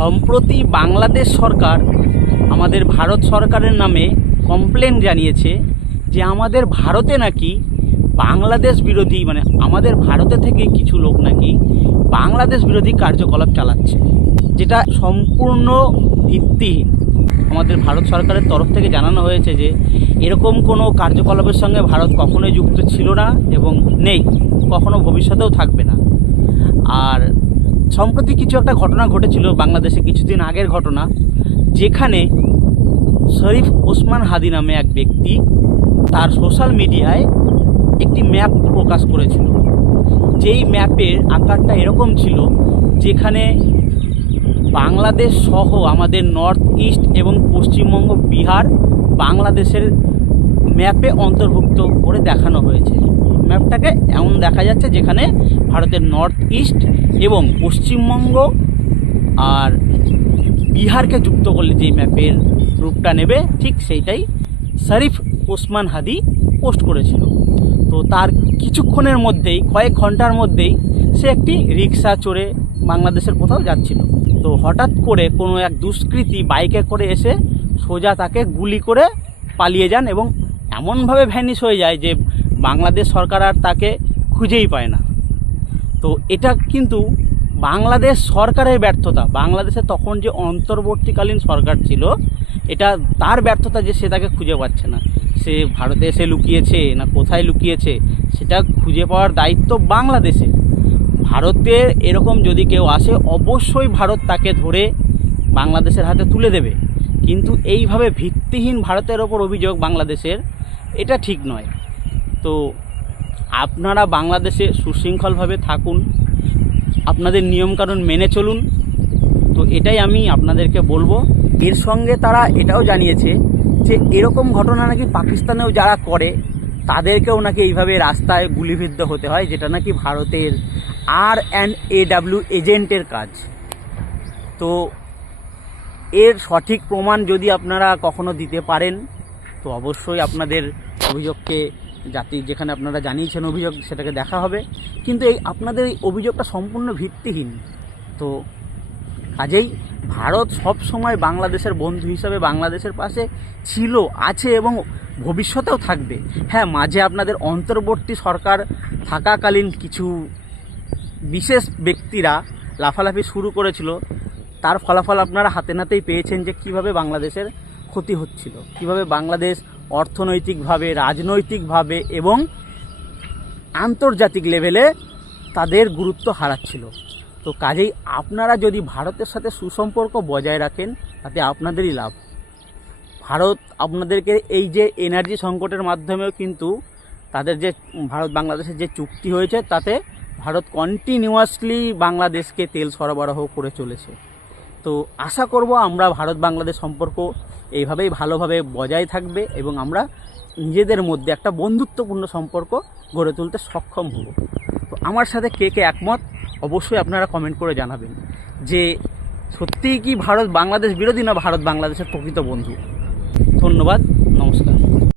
সম্প্রতি বাংলাদেশ সরকার আমাদের ভারত সরকারের নামে কমপ্লেন জানিয়েছে যে আমাদের ভারতে নাকি বাংলাদেশ বিরোধী মানে আমাদের ভারতে থেকে কিছু লোক নাকি বাংলাদেশ বিরোধী কার্যকলাপ চালাচ্ছে, যেটা সম্পূর্ণ ভিত্তিহীন। আমাদের ভারত সরকারের তরফ থেকে জানানো হয়েছে যে এরকম কোনো কার্যকলাপের সঙ্গে ভারত কখনোই যুক্ত ছিল না এবং নেই, কখনো ভবিষ্যতেও থাকবে না। আর সম্প্রতি কিছু একটা ঘটনা ঘটেছিল বাংলাদেশে, কিছুদিন আগের ঘটনা, যেখানে শরীফ ওসমান হাদি নামে এক ব্যক্তি তার সোশ্যাল মিডিয়ায় একটি ম্যাপ প্রকাশ করেছিল। যেই ম্যাপের আকারটা এরকম ছিল যেখানে বাংলাদেশ সহ আমাদের নর্থ ইস্ট এবং পশ্চিমবঙ্গ, বিহার বাংলাদেশের ম্যাপে অন্তর্ভুক্ত করে দেখানো হয়েছে। ম্যাপটাকে এমন দেখা যাচ্ছে যেখানে ভারতের নর্থ ইস্ট এবং পশ্চিমবঙ্গ আর বিহারকে যুক্ত করলে যেই ম্যাপের রূপটা নেবে, ঠিক সেইটাই শরীফ ওসমান হাদি পোস্ট করেছিল। তো তার কিছুক্ষণের মধ্যেই, কয়েক ঘন্টার মধ্যেই সে একটি রিক্সা চড়ে বাংলাদেশের কোথাও যাচ্ছিল। তো হঠাৎ করে কোনো এক দুষ্কৃতী বাইকে করে এসে সোজা তাকে গুলি করে পালিয়ে যান এবং এমনভাবে ভ্যানিশ হয়ে যায় যে বাংলাদেশ সরকার আর তাকে খুঁজেই পায় না। তো এটা কিন্তু বাংলাদেশ সরকারের ব্যর্থতা। বাংলাদেশে তখন যে অন্তর্বর্তীকালীন সরকার ছিল, এটা তার ব্যর্থতা যে সে তাকে খুঁজে পাচ্ছে না। সে ভারতে এসে লুকিয়েছে না কোথায় লুকিয়েছে, সেটা খুঁজে পাওয়ার দায়িত্ব বাংলাদেশে। ভারতের এরকম যদি কেউ আসে, অবশ্যই ভারত তাকে ধরে বাংলাদেশের হাতে তুলে দেবে। কিন্তু এইভাবে ভিত্তিহীন ভারতের ওপর অভিযোগ বাংলাদেশের, এটা ঠিক নয়। তো আপনারা বাংলাদেশে সুশৃঙ্খলভাবে থাকুন, আপনাদের নিয়মকানুন মেনে চলুন। তো এটাই আমি আপনাদেরকে বলবো। এর সঙ্গে তারা এটাও জানিয়েছে যে এরকম ঘটনা নাকি পাকিস্তানেও যারা করে তাদেরকেও নাকি এইভাবে রাস্তায় গুলিবিদ্ধ হতে হয়, যেটা নাকি ভারতের RNAW এজেন্টের কাজ। তো এর সঠিক প্রমাণ যদি আপনারা কখনো দিতে পারেন, তো অবশ্যই আপনাদের অভিযোগকে যেখানে আপনারা জানিয়েছেন অভিযোগ, সেটাকে দেখা হবে। কিন্তু আপনাদের এই অভিযোগটা সম্পূর্ণ ভিত্তিহীন। তো কাজেই ভারত সব সময় বাংলাদেশের বন্ধু হিসাবে বাংলাদেশের পাশে ছিল, আছে এবং ভবিষ্যতেও থাকবে। হ্যাঁ, মাঝে আপনাদের অন্তর্বর্তী সরকার থাকাকালীন কিছু বিশেষ ব্যক্তিরা লাফালাফি শুরু করেছিল, তার ফলাফল আপনারা হাতে নাতেই পেয়েছেন যে কিভাবে বাংলাদেশের ক্ষতি হচ্ছিল, কিভাবে বাংলাদেশ অর্থনৈতিকভাবে, রাজনৈতিকভাবে এবং আন্তর্জাতিক লেভেলে তাদের গুরুত্ব হারাচ্ছিল। তো কাজেই আপনারা যদি ভারতের সাথে সুসম্পর্ক বজায় রাখেন, তাতে আপনাদেরই লাভ। ভারত আপনাদেরকে এই যে এনার্জি সংকটের মাধ্যমেও কিন্তু তাদের যে ভারত বাংলাদেশের যে চুক্তি হয়েছে, তাতে ভারত কন্টিনিউয়াসলি বাংলাদেশকে তেল সরবরাহ করে চলেছে। তো আশা করব আমরা ভারত বাংলাদেশ সম্পর্ক এইভাবেই ভালোভাবে বজায় থাকবে এবং আমরা নিজেদের মধ্যে একটা বন্ধুত্বপূর্ণ সম্পর্ক গড়ে তুলতে সক্ষম হব। তো আমার সাথে কে কে একমত অবশ্যই আপনারা কমেন্ট করে জানাবেন যে সত্যিই কি ভারত বাংলাদেশ বিরোধী, না ভারত বাংলাদেশের প্রকৃত বন্ধু। ধন্যবাদ।